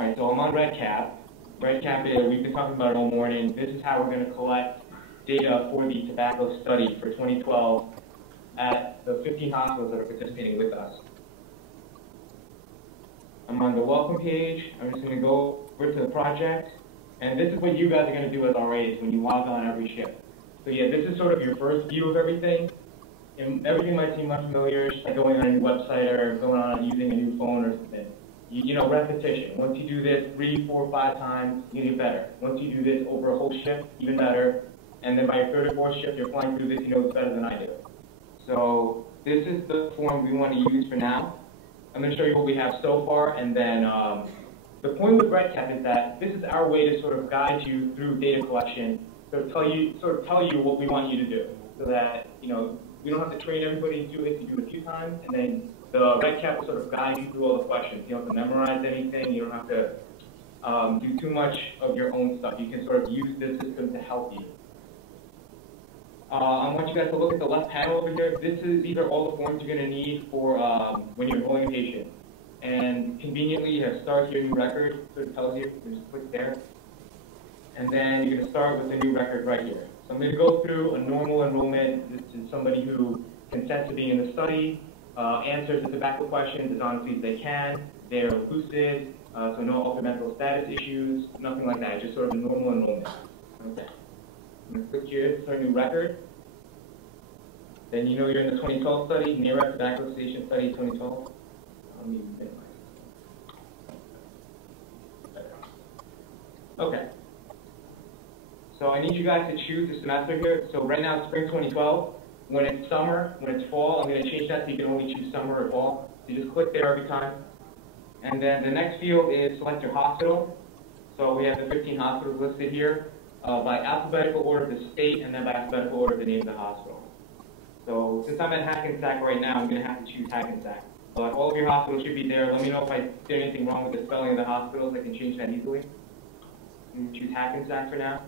All right, so I'm on RedCap. RedCap is, we've been talking about it all morning. This is how we're going to collect data for the tobacco study for 2012 at the 15 hospitals that are participating with us. I'm on the welcome page. I'm just going to go over to the project. And this is what you guys are going to do as RAs when you log on every shift. So yeah, this is sort of your first view of everything. And everything might seem unfamiliar, just like going on a new website or going on using a new phone or something. You know, repetition. Once you do this 3, 4, 5 times, you get better. Once you do this over a whole shift, even better. And then by your third or fourth shift, you're flying through this, you know it's better than I do. So this is the form we want to use for now. I'm going to show you what we have so far, and then the point with RedCap is that this is our way to sort of guide you through data collection, sort of tell you what we want you to do, so that we don't have to train everybody to do it. You do it a few times, and then the RedCap will sort of guide you through all the questions. You don't have to memorize anything. You don't have to do too much of your own stuff. You can sort of use this system to help you. I want you guys to look at the left panel over here. These are all the forms you're going to need for when you're enrolling a patient. And conveniently, you have start your new record, so it tells you, just click there. And then you're going to start with a new record right here. So I'm going to go through a normal enrollment. This is somebody who consents to be in the study, answers the tobacco questions as honestly as they can. They're lucid, so no altered mental status issues, nothing like that, just sort of a normal enrollment. Okay. I'm going to click here to start a new record. Then you know you're in the 2012 study, NAREP Tobacco Station Study 2012. Let me minimize. Okay. So I need you guys to choose the semester here. So right now it's spring 2012. When it's summer, when it's fall, I'm going to change that so you can only choose summer or fall. So you just click there every time. And then the next field is select your hospital. So we have the 15 hospitals listed here by alphabetical order of the state and then by alphabetical order of the name of the hospital. So since I'm at Hackensack right now, I'm going to have to choose Hackensack. But all of your hospitals should be there. Let me know if I did anything wrong with the spelling of the hospitals. I can change that easily. I'm going to choose Hackensack for now.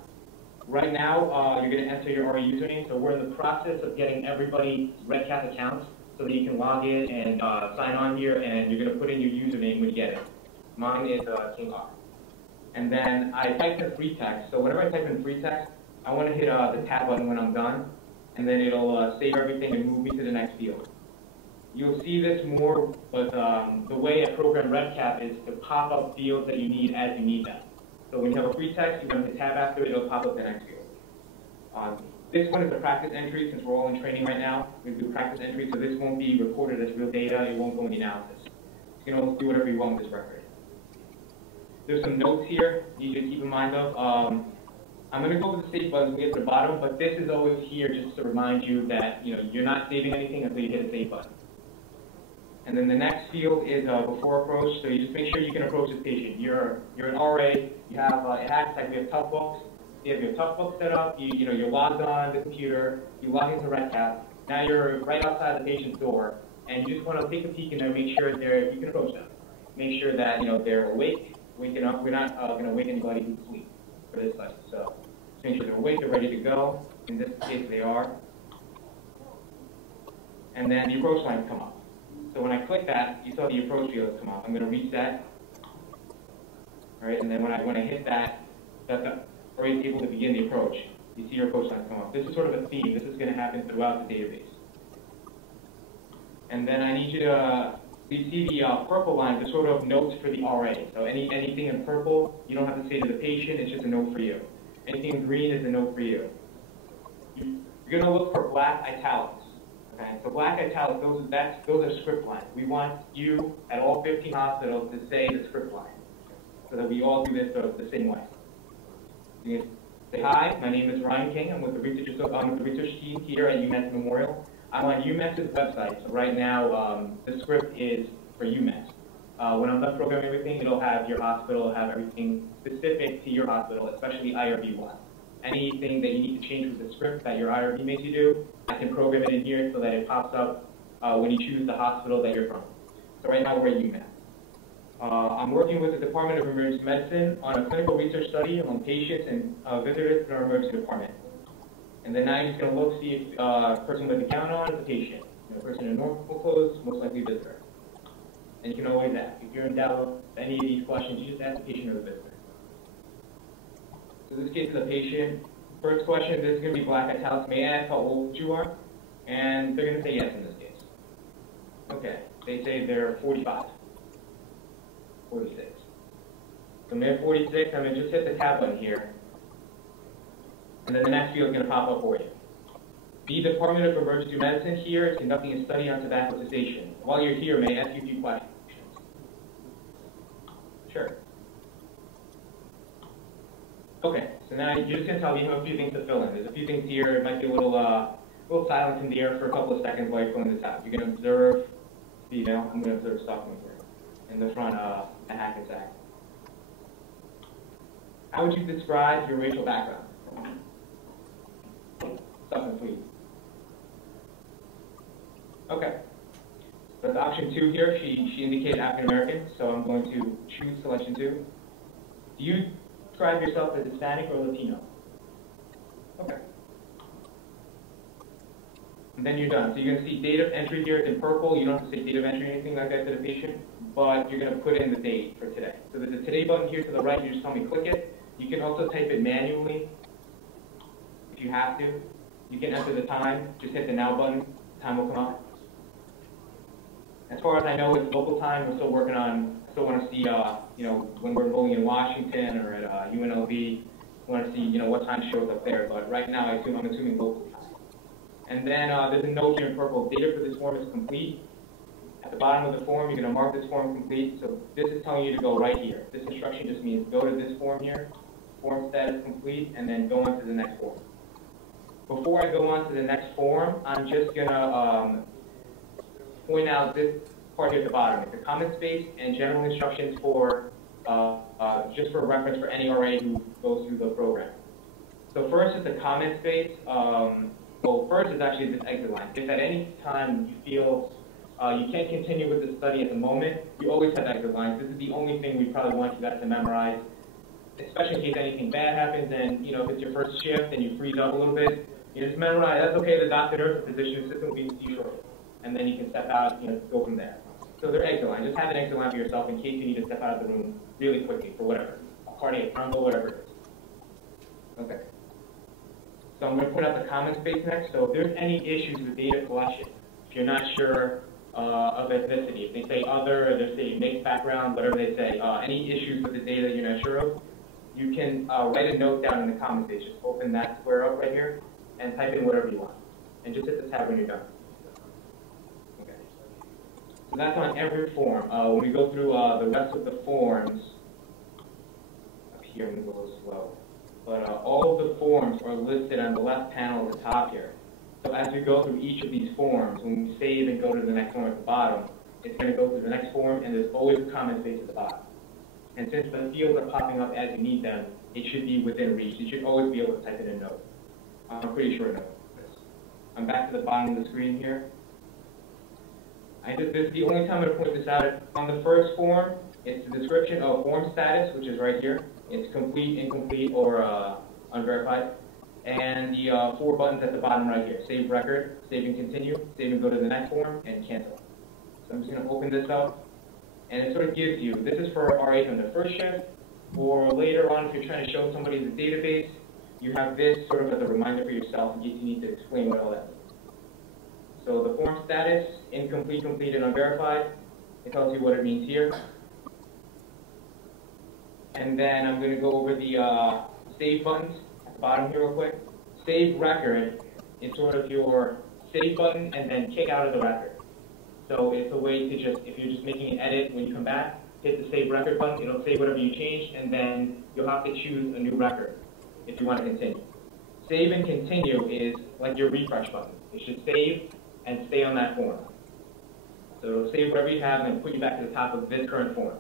Right now, you're going to enter your RA username. So we're in the process of getting everybody RedCap accounts so that you can log in and sign on here, and you're going to put in your username when you get it. Mine is King R. And then I typed in free text. So whenever I type in free text, I want to hit the tab button when I'm done, and then it'll save everything and move me to the next field. You'll see this more, but the way I program RedCap is to pop up fields that you need as you need them. So when you have a free text, you want to hit tab after it, it'll pop up the next field. This one is a practice entry. Since we're all in training right now, we do practice entry, so this won't be recorded as real data. It won't go in the analysis. You can almost do whatever you want with this record. There's some notes here you need to keep in mind of. I'm going to go over the save buttons when we get to the bottom, but this is always here just to remind you that you're not saving anything until you hit a save button. And then the next field is before approach, so you just make sure you can approach this patient. You're an RA, you have at Hackensack, we have tough books. You have your tough book set up, you're logged on the computer, you log into RedCap. Now you're right outside the patient's door, and you just want to take a peek in there, make sure you can approach them. Make sure that they're awake, waking up. We're not going to wake anybody who's asleep for this study. So just make sure they're awake, they're ready to go. In this case, they are. And then the approach lines come up. So when I click that, you saw the approach fields come up. I'm going to reset. All right, and then when I hit that, that's already able to begin the approach. You see your approach lines come up. This is sort of a theme. This is going to happen throughout the database. And then I need you to, you see the purple lines, the sort of notes for the RA. So anything in purple, you don't have to say to the patient, it's just a note for you. Anything in green is a note for you. You're going to look for black italics. Okay, so black italics, those are script lines. We want you at all 15 hospitals to say the script line, so that we all do this the same way. You can say, hi, my name is Ryan King. I'm with the research team here at UMass Memorial. I'm on UMass's website. So right now, the script is for UMass. When I'm done programming everything, it'll have your hospital, have everything specific to your hospital, especially IRB one. Anything that you need to change with the script that your IRB makes you do, I can program it in here so that it pops up when you choose the hospital that you're from. So right now we're at UMass. I'm working with the Department of Emergency Medicine on a clinical research study among patients and visitors in our emergency department. And then now you're just going to look, see if a person with a gown on is a patient. A person in normal clothes, most likely visitor. And you can always ask. If you're in doubt with any of these questions, you just ask the patient or the visitor. So this gets to the patient. First question, this is going to be black italics. May I ask how old you are? And they're going to say yes in this case. Okay, they say they're 45, 46. So they're 46, I'm going to just hit the tab button here. And then the next field is going to pop up for you. The Department of Emergency Medicine here is conducting a study on tobacco cessation. While you're here, may I ask you a few questions? Sure. Okay, so now you're just going to tell me a few things to fill in. There's a few things here. It might be a little silence in the air for a couple of seconds while you're filling this out. You're going to observe female. I'm going to observe Stockman here. In the front, a Hackensack. How would you describe your racial background? Stockman, please. Okay. So that's option 2 here. She indicated African American, so I'm going to choose selection 2. Do you describe yourself as Hispanic or Latino? Okay. And then you're done. So you're going to see date of entry here in purple. You don't have to say date of entry or anything like that to the patient, but you're going to put in the date for today. So there's a today button here to the right. You just tell me click it. You can also type it manually if you have to. You can enter the time. Just hit the now button. Time will come up. As far as I know, it's local time. We're still working on. Still want to see, when we're enrolling in Washington or at UNLV, we want to see, what time shows up there. But right now, I'm assuming local time. And then there's a note here in purple. Data for this form is complete. At the bottom of the form, you're going to mark this form complete. So this is telling you to go right here. This instruction just means go to this form here, form status complete, and then go on to the next form. Before I go on to the next form, I'm just going to point out this part here at the bottom. It's a comment space and general instructions for just for reference for any RA who goes through the program. So first is the comment space. Well, first is actually this exit line. If at any time you feel you can't continue with the study at the moment, you always have exit lines. This is the only thing we probably want you guys to memorize, especially in case anything bad happens and, if it's your first shift and you freeze up a little bit, you just memorize, that's okay, the doctor, nurse, the physician assistant will be with you shortly. And then you can step out, go from there. So they're exit lines. Just have an exit line for yourself in case you need to step out of the room really quickly for whatever, a cardiac thrombo, whatever it is. Okay. So I'm going to put out the comment space next. So if there's any issues with data collection, if you're not sure of ethnicity, if they say other, or they say mixed background, whatever they say, any issues with the data that you're not sure of, you can write a note down in the comment space. Just open that square up right here and type in whatever you want. And just hit the tab when you're done. Okay. So that's on every form. When we go through the rest of the forms, up here I'm going to go a little slow. But all of the forms are listed on the left panel at the top here. So as we go through each of these forms, when we save and go to the next form at the bottom, it's going to go through the next form, and there's always a comment space at the bottom. And since the fields are popping up as you need them, it should be within reach. You should always be able to type in a note. I'm pretty sure note. I'm back to the bottom of the screen here. This is the only time I'm going to point this out. On the first form, it's the description of form status, which is right here. It's complete, incomplete, or unverified. And the 4 buttons at the bottom right here. Save record, save and continue, save and go to the next form, and cancel. So I'm just going to open this up. And it sort of gives you, this is for RAs on the first shift, or later on if you're trying to show somebody the database, you have this sort of as a reminder for yourself in case you need to explain what all that means. So the form status, incomplete, complete, and unverified, it tells you what it means here. And then I'm going to go over the save buttons at the bottom here real quick. Save record is sort of your save button and then kick out of the record. So it's a way to just, if you're just making an edit when you come back, hit the save record button, it'll save whatever you changed, and then you'll have to choose a new record if you want to continue. Save and continue is like your refresh button. It should save and stay on that form. So it'll save whatever you have and then put you back to the top of this current form.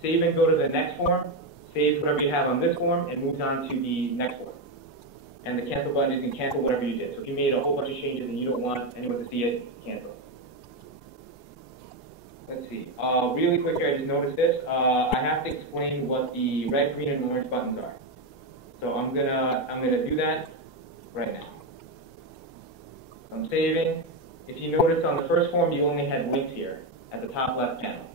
Save and go to the next form, saves whatever you have on this form, and moves on to the next form. And the cancel button is you can cancel whatever you did. So if you made a whole bunch of changes and you don't want anyone to see it, cancel. Let's see. Really quick here, I just noticed this. I have to explain what the red, green, and orange buttons are. So I'm gonna do that right now. I'm saving. If you notice on the first form, you only had links here at the top left panel.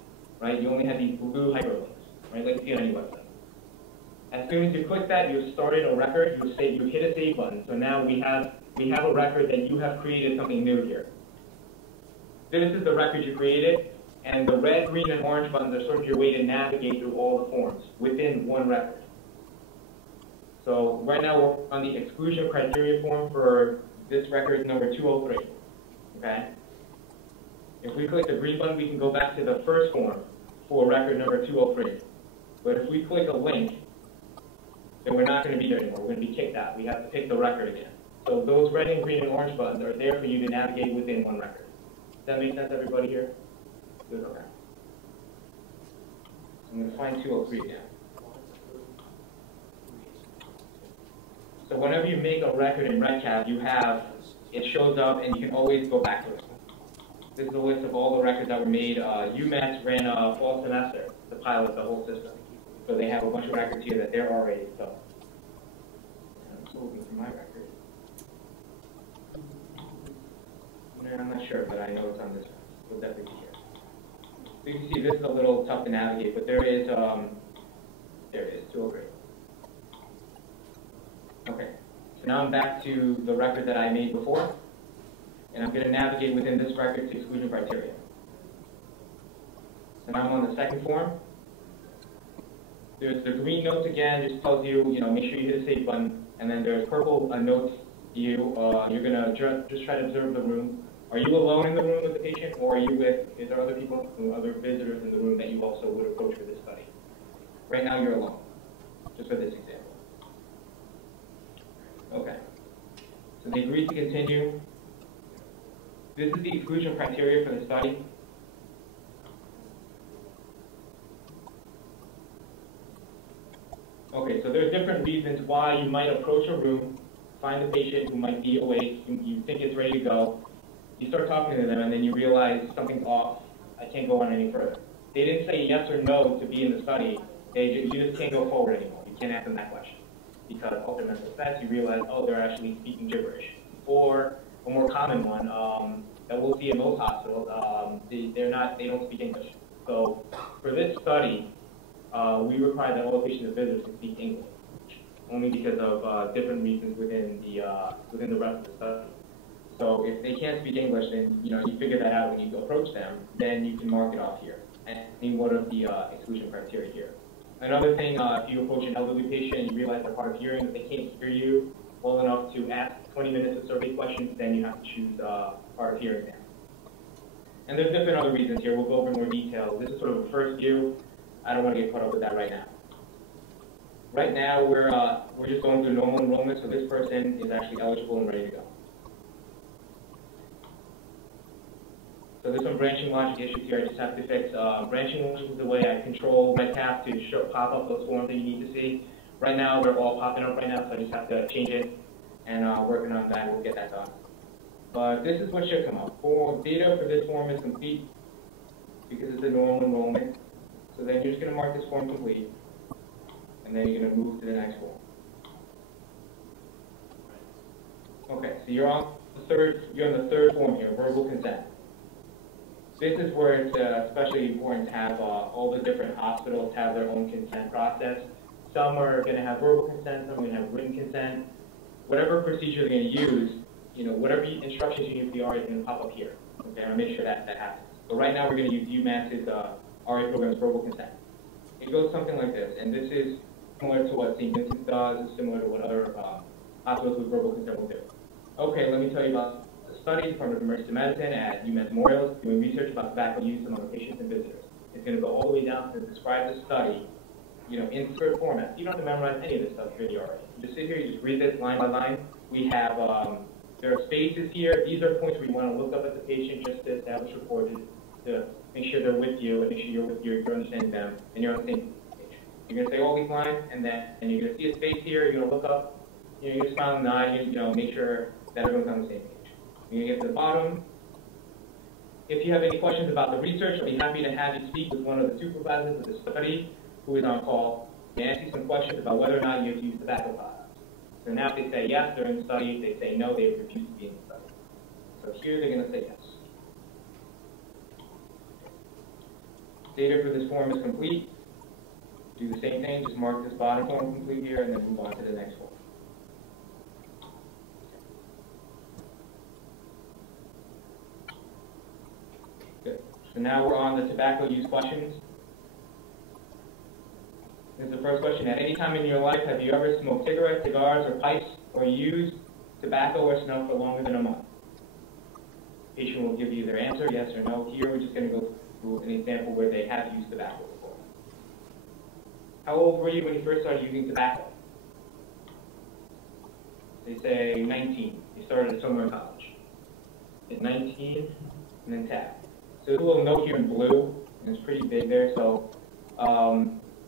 right? You only have these blue hyperlinks, right, like you see on any website. As soon as you click that, you've started a record, you hit a save button. So now we have a record that you have created something new here. This is the record you created, and the red, green, and orange buttons are sort of your way to navigate through all the forms within one record. So right now we're on the exclusion criteria form for this record number 203, okay? If we click the green button, we can go back to the first form for record number 203. But if we click a link, then we're not going to be there anymore. We're going to be kicked out. We have to pick the record again. So those red and green and orange buttons are there for you to navigate within one record. Does that make sense, everybody here? Good, okay. So I'm going to find 203 again. So whenever you make a record in RedCap, it shows up and you can always go back to it. This is a list of all the records that were made. UMass ran a fall semester to pilot the whole system. So they have a bunch of records here that they're already so. I'm just looking for my record. I'm not sure, but I know it's on this one. We'll definitely be here. So you can see this is a little tough to navigate, but there it is, 203. Okay, so now I'm back to the record that I made before, and I'm going to navigate within this record to exclusion criteria. So now I'm on the second form. There's the green notes again, just tells you, make sure you hit the save button, and then there's purple notes you're going to just try to observe the room. Are you alone in the room with the patient, or is there other people, other visitors in the room that you also would approach for this study? Right now you're alone, just for this example. Okay, so they agreed to continue. This is the exclusion criteria for the study. Okay, so there's different reasons why you might approach a room, find a patient who might be awake, you think it's ready to go, you start talking to them, and then you realize something's off, I can't go on any further. They didn't say yes or no to be in the study, you just can't go forward anymore. You can't ask them that question. Because after mental tests, you realize, oh, they're actually speaking gibberish. Or a more common one that we'll see in most hospitals, they don't speak English. So for this study, we require that all patients and visitors can speak English, only because of different reasons within the rest of the study. So if they can't speak English, then you figure that out when you approach them. Then you can mark it off here, and any one of the exclusion criteria here. Another thing, if you approach an elderly patient and you realize they're hard of hearing, if they can't hear you well enough to ask 20 minutes of survey questions, then you have to choose hard of hearing there. And there's different other reasons here. We'll go over more detail. This is sort of a first view. I don't want to get caught up with that right now. Right now, we're just going through normal enrollment, so this person is actually eligible and ready to go. So there's some branching logic issues here I just have to fix. Branching logic is the way I control RedCap to pop up those forms that you need to see. Right now, they're all popping up right now, so I just have to change it, and working on that, we'll get that done. But this is what should come up. Data for this form is complete because it's a normal enrollment. So then you're just going to mark this form complete, and then you're going to move to the next form. Okay, so you're on the third form here, verbal consent. This is where it's especially important to have all the different hospitals have their own consent process. Some are going to have verbal consent, some are going to have written consent. Whatever procedure they're going to use, whatever instructions you need for the RA is going to pop up here. Okay, I'll make sure that happens. But right now we're going to use UMass's RA program's verbal consent. It goes something like this, and this is similar to what St. Vincent's does, it's similar to what other hospitals with verbal consent will do. Okay, let me tell you about the study, Department of Emergency Medicine at UMass Memorial, doing research about tobacco use among patients and visitors. It's going to go all the way down to describe the study, in script format. You don't have to memorize any of this stuff for the RA. You just sit here, you just read this line by line. We have, there are spaces here. These are points where you want to look up at the patient just to establish rapport, to make sure they're with you, and make sure you're understanding them, and you're on the same page. You're going to say all these lines, and you're going to see a space here. You're going to look up. You're going to smile and nod. Make sure that everyone's on the same page. You're going to get to the bottom. If you have any questions about the research, I'll be happy to have you speak with one of the supervisors of the study who is on call and ask you some questions about whether or not you have to use tobacco products. So now if they say yes, they're in the study. If they say no, they refuse to be in the study. So here they're going to say yes. Data for this form is complete. Do the same thing, just mark this bottom form complete here, and then move on to the next form. Good. So now we're on the tobacco use questions. This is the first question. At any time in your life, have you ever smoked cigarettes, cigars, or pipes, or used tobacco or snuff for longer than a month? The patient will give you their answer, yes or no. Here, we're just going to go through an example where they have used tobacco before. How old were you when you first started using tobacco? They say 19. You started somewhere in college. At 19, and then tab. So there's a little note here in blue, and it's pretty big there. So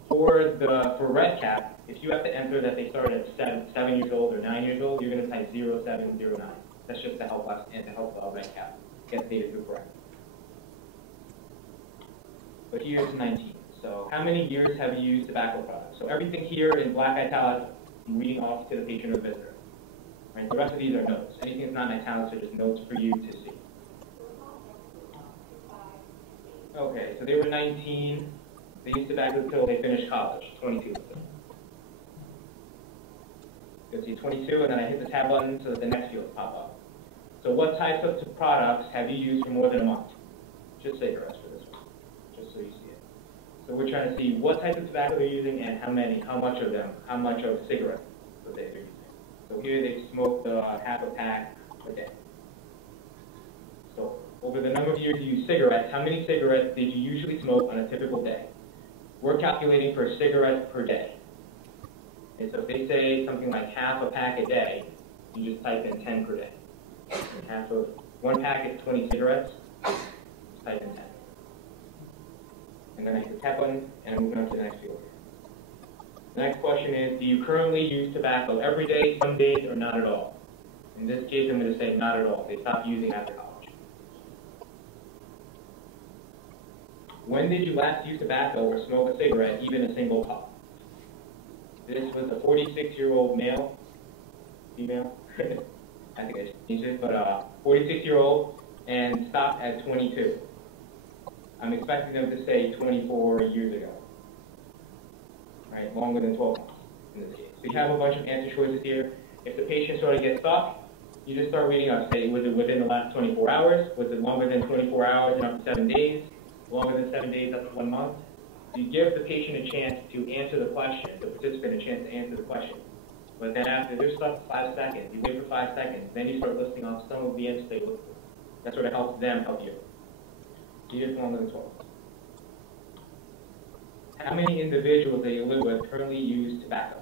for RedCap, if you have to enter that they started at 7 years old or 9 years old, you're going to type 0709. That's just to help us and to help RedCap get the data through correct. But here's 19. So how many years have you used tobacco products? So everything here in black italics, I'm reading off to the patient or visitor. Right? The rest of these are notes. Anything that's not in italics are just notes for you to see. Okay, so they were 19. They used tobacco until they finished college, 22. You'll see 22, and then I hit the tab button so that the next fields pop up. So what types of products have you used for more than a month? Just cigarettes for this one, just so you see it. So we're trying to see what type of tobacco they're using and how much of them, how much of cigarettes that they're using. So here they smoked half a pack a day. So over the number of years you use cigarettes, how many cigarettes did you usually smoke on a typical day? We're calculating for cigarettes per day. And so if they say something like half a pack a day, you just type in 10 per day. And half of one pack is 20 cigarettes, just type in 10. And then I hit the tab button, and I'm moving on to the next field. The next question is, do you currently use tobacco every day, some days, or not at all? In this case, I'm going to say not at all. They stopped using after college. When did you last use tobacco or smoke a cigarette, even a single puff? This was a 46-year-old male, female, I think I changed it, but 46-year-old, and stopped at 22. I'm expecting them to say 24 years ago, right? Longer than 12 months in this case. So you have a bunch of answer choices here. If the patient sort of gets stuck, you just start reading up. Say, was it within the last 24 hours? Was it longer than 24 hours and up to 7 days? Longer than 7 days up to 1 month? You give the patient a chance to answer the question, the participant a chance to answer the question. But then after they're stuck for 5 seconds, you wait for 5 seconds, then you start listing off some of the answers they look for. That sort of helps them help you. Years longer than 12. How many individuals that you live with currently use tobacco?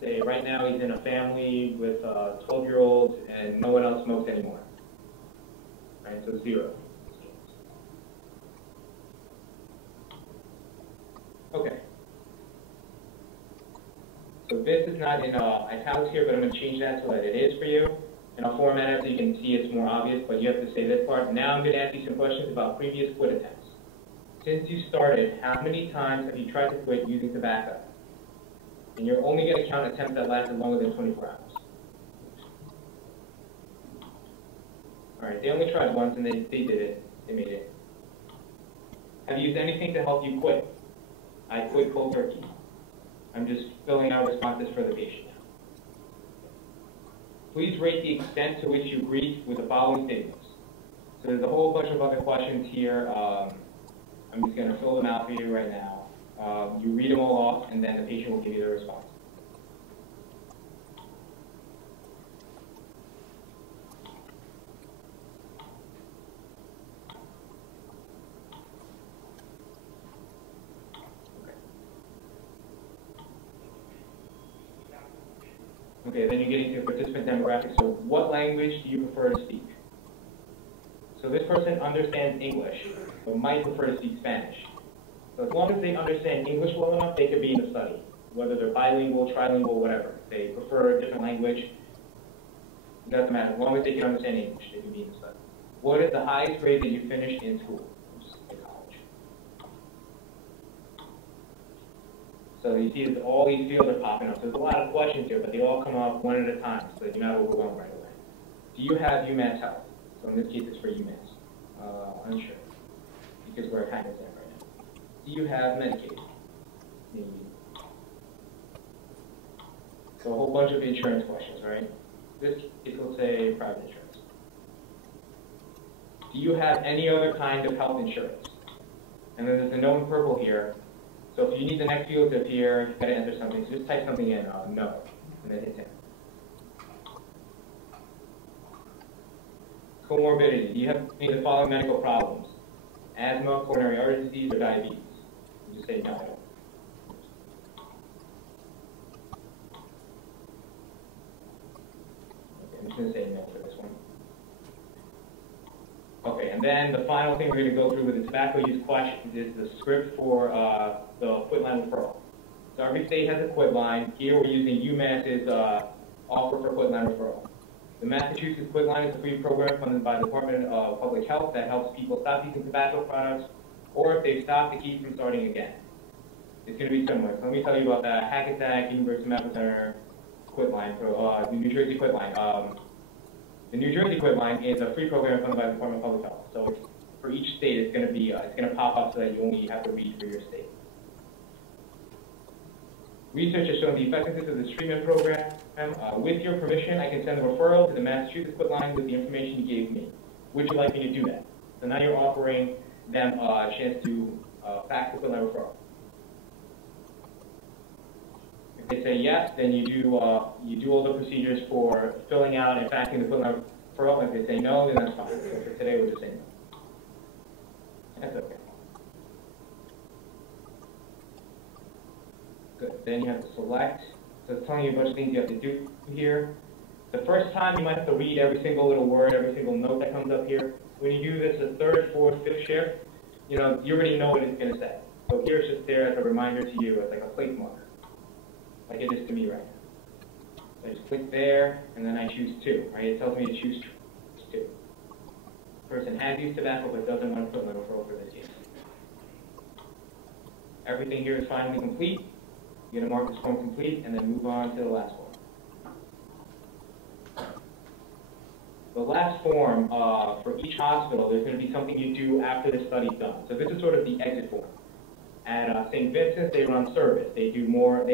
Say right now he's in a family with 12-year-olds and no one else smokes anymore. Right, so 0. Okay. So this is not in italics here, but I'm going to change that so that it is for you. And I'll format it so you can see it's more obvious, but you have to say this part. Now I'm going to ask you some questions about previous quit attempts. Since you started, how many times have you tried to quit using tobacco? And you're only going to count attempts that lasted longer than 24 hours. All right, they only tried once and they did it. They made it. Have you used anything to help you quit? I quit cold turkey. I'm just filling out responses for the patient now. Please rate the extent to which you agree with the following statements. So there's a whole bunch of other questions here. I'm just going to fill them out for you right now. You read them all off, and then the patient will give you the response. Okay, then you get into participant demographics. So what language do you prefer to speak? So this person understands English, but might prefer to speak Spanish. So as long as they understand English well enough, they could be in the study. Whether they're bilingual, trilingual, whatever. If they prefer a different language, it doesn't matter. As long as they can understand English, they can be in the study. What is the highest grade that you finished in school? In college. So you see that all these fields are popping up. So there's a lot of questions here, but they all come up one at a time, so that you're not overwhelmed right away. Do you have UMass Health? So in this case, it's for UMass. Unsure, because we're at kind of exam right now. Do you have Medicaid? Maybe. So a whole bunch of insurance questions, right? This case will say private insurance. Do you have any other kind of health insurance? And then there's a no in purple here. So if you need the next field to appear, you've got to enter something. So just type something in, no, and then hit enter. Comorbidity. Do you have any of the following medical problems? Asthma, coronary artery disease, or diabetes? You just say no, I don't. Okay, I'm just going to say no for this one. Okay, and then the final thing we're going to go through with the tobacco use questions is the script for the quit line referral. So every state has a quit line. Here we're using UMass's offer for quit line referral. The Massachusetts Quit Line is a free program funded by the Department of Public Health that helps people stop using tobacco products, or if they've stopped, to keep from starting again. It's going to be similar. So let me tell you about the Hackensack University Medical Center Quit Line, for the New Jersey Quit Line. The New Jersey Quit Line is a free program funded by the Department of Public Health. So for each state, it's going to be it's going to pop up so that you only have to read for your state. Research has shown the effectiveness of this treatment program. With your permission, I can send a referral to the Massachusetts Quit Line with the information you gave me. Would you like me to do that? So now you're offering them a chance to fax the Quit Line referral. If they say yes, then you do all the procedures for filling out and faxing the Quit Line referral. If they say no, then that's fine. So for today, we'll just say no. That's okay. Good. Then you have to select. So it's telling you a bunch of things you have to do here. The first time, you might have to read every single little word, every single note that comes up here. When you do this the third, fourth, fifth shift, you already know what it's going to say. So here it's just there as a reminder to you, as like a place marker, like it is to me right now. So I just click there, and then I choose 2, right? It tells me to choose 2. Person has used tobacco but doesn't want to put in the referral for this use. Everything here is finally complete. You're going to mark this form complete and then move on to the last form. The last form, for each hospital, there's going to be something you do after the study's done. So this is sort of the exit form. At St. Vincent's, they run service. They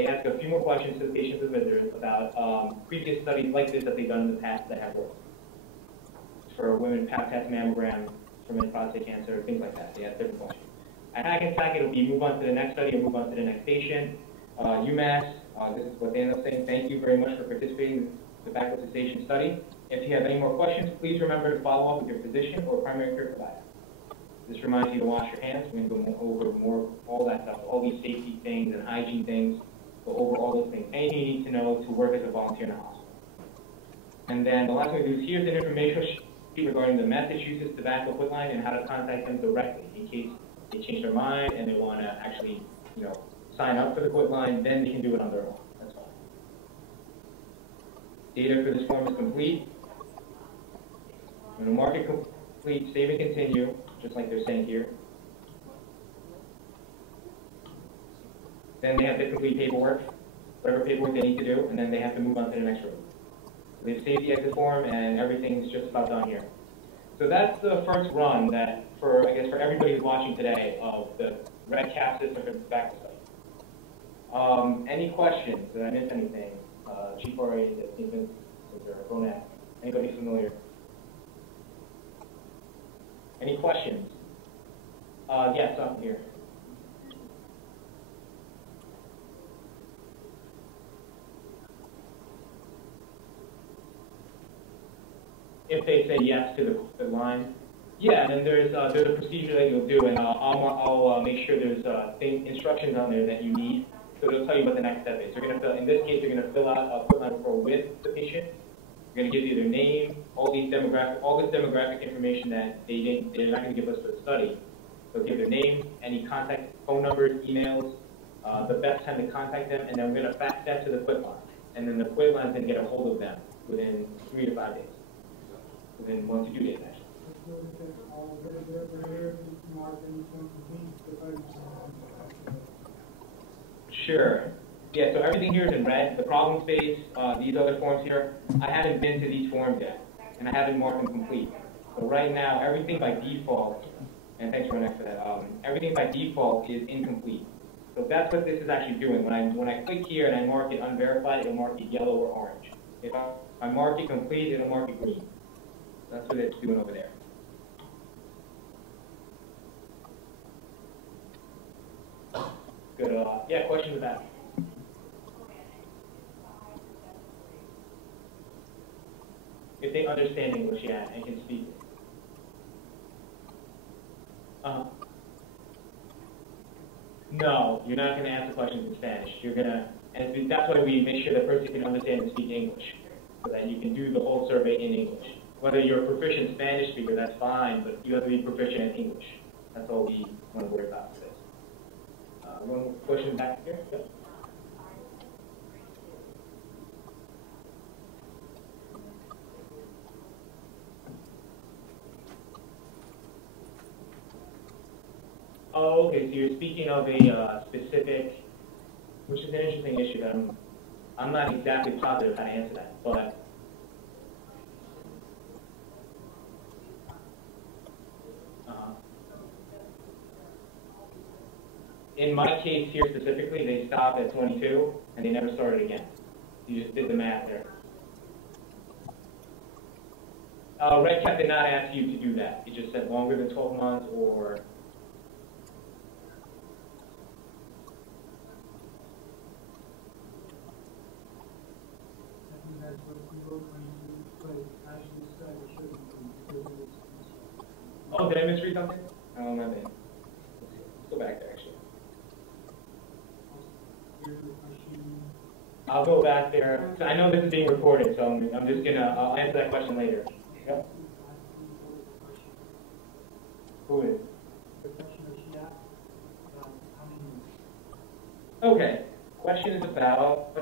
ask a few more questions to the patients and visitors about previous studies like this that they've done in the past that have worked. For women, pap test, mammogram, for men, prostate cancer, things like that. They ask different questions. At Hackensack, it'll be move on to the next study or move on to the next patient. UMass, this is what they end up saying. Thank you very much for participating in the tobacco cessation study. If you have any more questions, please remember to follow up with your physician or primary care provider. This reminds you to wash your hands. We're going to go over more all that stuff, all these safety things and hygiene things. Go over all those things. Anything you need to know to work as a volunteer in a hospital. And then the last thing we do is here's an informational sheet regarding the Massachusetts Tobacco Quit Line and how to contact them directly in case they change their mind and they want to actually, sign up for the quit line, then they can do it on their own. That's fine. Data for this form is complete. I'm going to mark it complete, save and continue, just like they're saying here. Then they have to complete paperwork, whatever paperwork they need to do, and then they have to move on to the next room. So they've saved the exit form, and everything's just about done here. So that's the first run that, for everybody who's watching today, of the RedCap system for the tobacco study. Any questions? Did I miss anything? Chief RA, Stephen, Ronak, anybody familiar? Any questions? Yes, up here. If they say yes to the line, yeah, then there's a procedure that you'll do, and I'll make sure there's instructions on there that you need. So it'll tell you what the next step is. You're going to in this case, you're going to fill out a quit line referral with the patient. You're going to give you their name, all this demographic information that they're not going to give us for the study. So give their name, any contact phone numbers, emails, the best time to contact them, and then we're going to fax that to the quit line. And then the quit line is going to get a hold of them within 3 to 5 days. Within 1 to 2 days, actually. Sure. Yeah, so everything here is in red. The problem space, these other forms here, I haven't been to these forms yet, and I haven't marked them complete. So right now, everything by default and thanks for next to that. Everything by default is incomplete. So that's what this is actually doing. When I click here and I mark it unverified, it'll mark it yellow or orange. If I mark it complete, it'll mark it green. That's what it's doing over there. Good. Yeah, questions about it? If they understand English, yeah, and can speak it. No, you're not going to answer questions in Spanish. You're going to, and that's why we make sure the person can understand and speak English, so that you can do the whole survey in English. Whether you're a proficient Spanish speaker, that's fine, but you have to be proficient in English. That's all we want to worry about for this. One question back here? Yep. Oh, okay, so you're speaking of a specific, which is an interesting issue that I'm not exactly positive how to answer that, but in my case here specifically, they stopped at 22 and they never started again. You just did the math there. RedCap did not ask you to do that. It just said longer than 12 months or oh, did I misread something? Oh, my bad. Let's go back there, actually. I'll go back there. So I know this is being recorded, so I'm just gonna, I'll answer that question later. Yep. Who is? Okay. Question is about,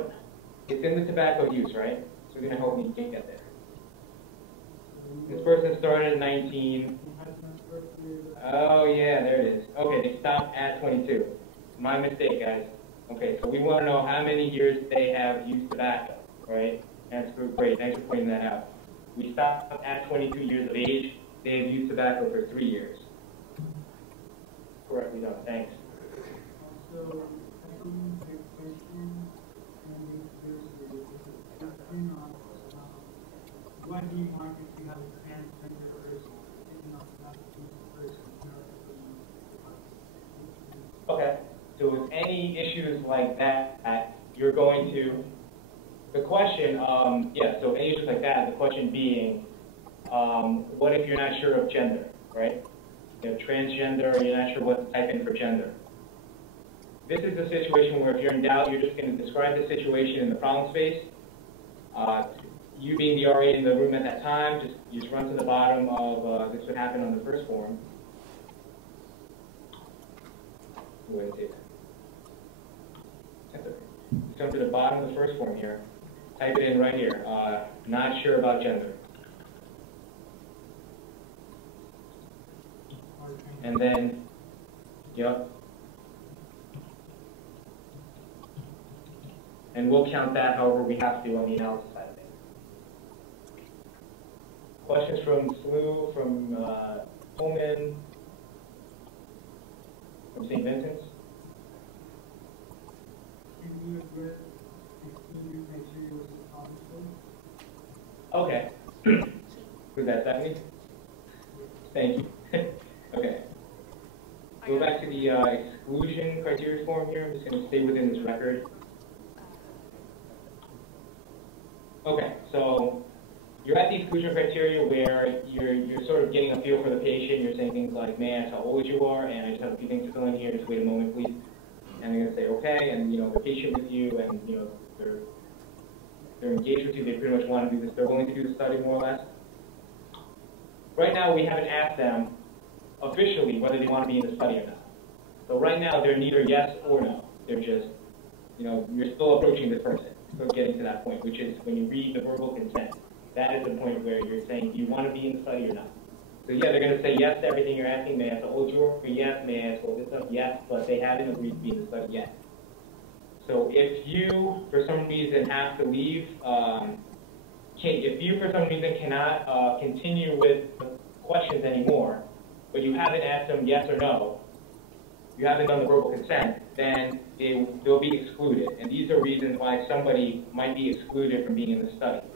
it's in the tobacco use, right? So you're gonna help me get there. This person started at 19. Oh yeah, there it is. Okay, they stopped at 22. My mistake, guys. Okay, so we want to know how many years they have used tobacco, right? That's great. Thanks for pointing that out. We stopped at 22 years of age. They have used tobacco for 3 years. Correctly done. Thanks. So, I think the question what do you mark if you have a transgender person? Okay, so with any issues like that, you're going to, the question, yeah, so any issues like that, the question being, what if you're not sure of gender, right? You know, transgender, you're not sure what to type in for gender. This is a situation where if you're in doubt, you're just going to describe the situation in the problem space. You being the RA in the room at that time, you just run to the bottom of, this would happen on the first form. Go ahead and save that. That's okay. Just come to the bottom of the first form here. Type it in right here. Not sure about gender. And then, yep. And we'll count that however we have to on the analysis side of things. Questions from SLU, from Pullman, from St. Vincent's? Okay. Was that 70? Thank you. Okay. Go back to the exclusion criteria form here. I'm just going to stay within this record. Okay, so you're at the exclusion criteria where you're sort of getting a feel for the patient. You're saying things like, may I ask how old you are, and I just have a few things to fill in here. Just wait a moment, please. And they're going to say, okay, and you know the patient with you, and you know they're engaged with you. They pretty much want to do this. They're willing to do the study more or less. Right now, we haven't asked them officially whether they want to be in the study or not. So right now, they're neither yes or no. They're just, you know, you're still approaching this person. So getting to that point, which is when you read the verbal consent. That is the point where you're saying, do you want to be in the study or not? So yeah, they're going to say yes to everything you're asking. May I ask how old you are? Yes. May I ask all this stuff? Yes. But they haven't agreed to be in the study yet. So if you, for some reason, have to leave, if you, for some reason, cannot continue with the questions anymore, but you haven't asked them yes or no, you haven't done the verbal consent, then they'll be excluded. And these are reasons why somebody might be excluded from being in the study.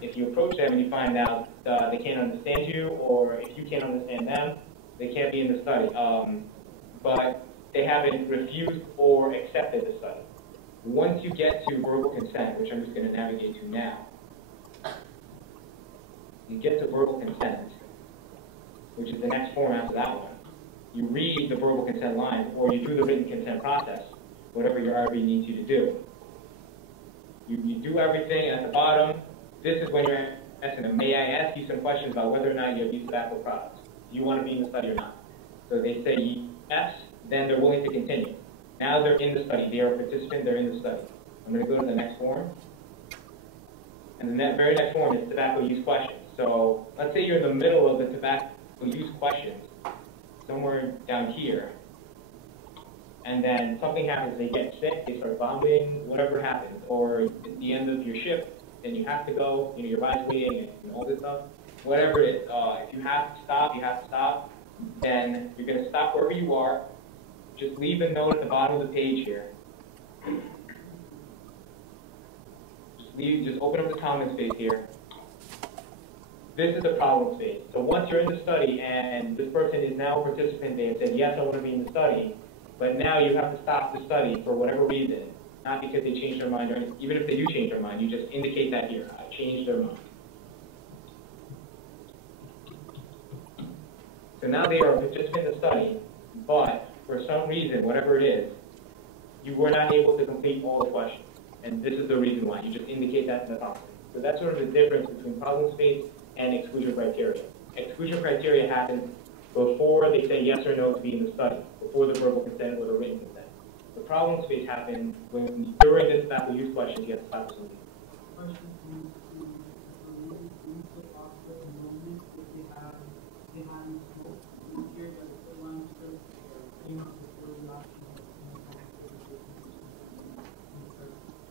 If you approach them and you find out they can't understand you, or if you can't understand them, they can't be in the study. But they haven't refused or accepted the study. Once you get to verbal consent, which I'm just going to navigate to now, you get to verbal consent, which is the next form after that one. You read the verbal consent line, or you do the written consent process, whatever your RB needs you to do. You do everything, and at the bottom, this is when you're asking them, may I ask you some questions about whether or not you have used tobacco products? Do you want to be in the study or not? So they say yes, then they're willing to continue. Now they're in the study. They are a participant, they're in the study. I'm going to go to the next form. And the very next form is tobacco use questions. So let's say you're in the middle of the tobacco use questions, somewhere down here, and then something happens, they get sick, they start vomiting, whatever happens, or at the end of your shift, then you have to go, your body's waiting, and all this stuff, whatever it is. If you have to stop, you have to stop. Then you're going to stop wherever you are. Just leave a note at the bottom of the page here. Just open up the comment space here. This is the problem space. So once you're in the study and this person is now a participant, they have said, yes, I want to be in the study, but now you have to stop the study for whatever reason, not because they changed their mind, or even if they do change their mind, you just indicate that here. I changed their mind. So now they are a participant in the study, but for some reason, whatever it is, you were not able to complete all the questions. And this is the reason why. You just indicate that in the problem. So that's sort of the difference between problem space and exclusion criteria. Exclusion criteria happens before they say yes or no to be in the study, before the verbal consent or the written consent. The problem space happens when during this tobacco use question, you have to stop the study.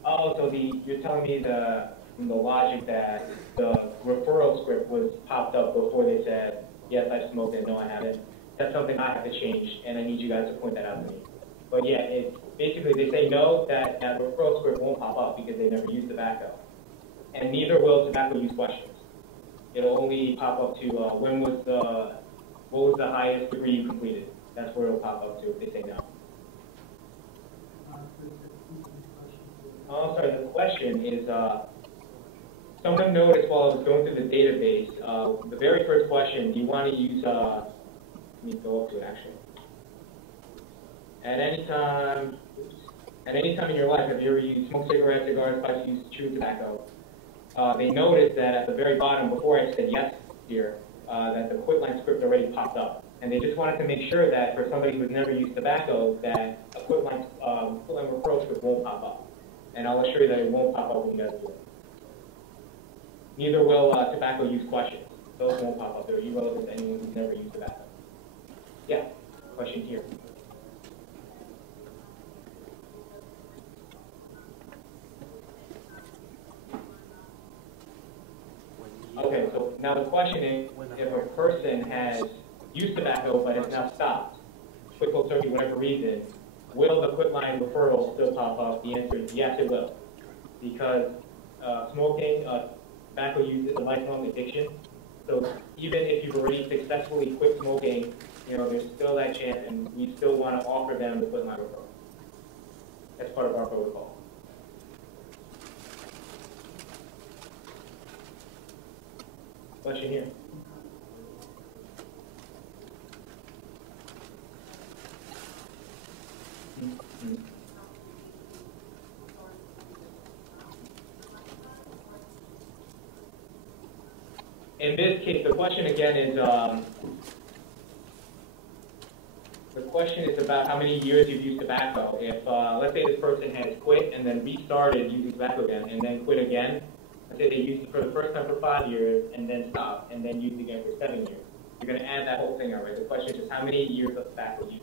Oh, so you're telling me from the logic that the referral script was popped up before they said, yes, I smoked it, no, I haven't. That's something I have to change, and I need you guys to point that out to me. But yeah, basically they say no, that referral script won't pop up because they never used tobacco. And neither will tobacco use questions. It'll only pop up to what was the highest degree you completed. That's where it'll pop up to if they say no. Oh, sorry, the question is, someone noticed while I was going through the database, the very first question, do you want to use, let me go up to it actually. At any time in your life, have you ever used smoked cigarettes, cigars, pipes, used chewed tobacco? They noticed that at the very bottom, before I said yes here, that the quit line script already popped up. And they just wanted to make sure that for somebody who's never used tobacco, that a quit line referral script won't pop up. And I'll assure you that it won't pop up when you guys do it. Neither will tobacco use questions. Those won't pop up. They're irrelevant to anyone who's never used tobacco. Yeah, question here. Okay, so now the question is, if a person has used tobacco but has now stopped, quit cold turkey, whatever reason, will the quit line referral still pop up? The answer is yes, it will. Because smoking, tobacco use is a lifelong addiction. So even if you've already successfully quit smoking, there's still that chance, and we still want to offer them the quit line referral. That's part of our protocol. Question here. In this case, the question again is, about how many years you've used tobacco. If, let's say this person has quit and then restarted using tobacco again and then quit again, let's say they used it for the first time for 5 years and then stopped and then used it again for 7 years. You're going to add that whole thing up, right? The question is just how many years of tobacco use.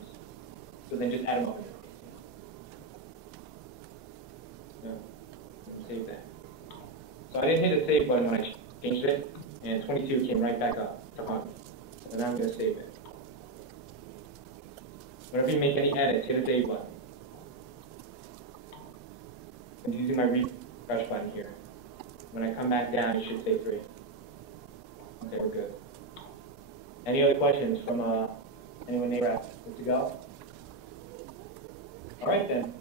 So then just add them up. Save that. So I didn't hit the save button when I changed it, and 22 came right back up. And now I'm going to save it. Whenever you make any edits, hit a save button. I'm using my refresh button here. When I come back down, it should say 3. Okay, we're good. Any other questions from anyone named Good to go? All right then.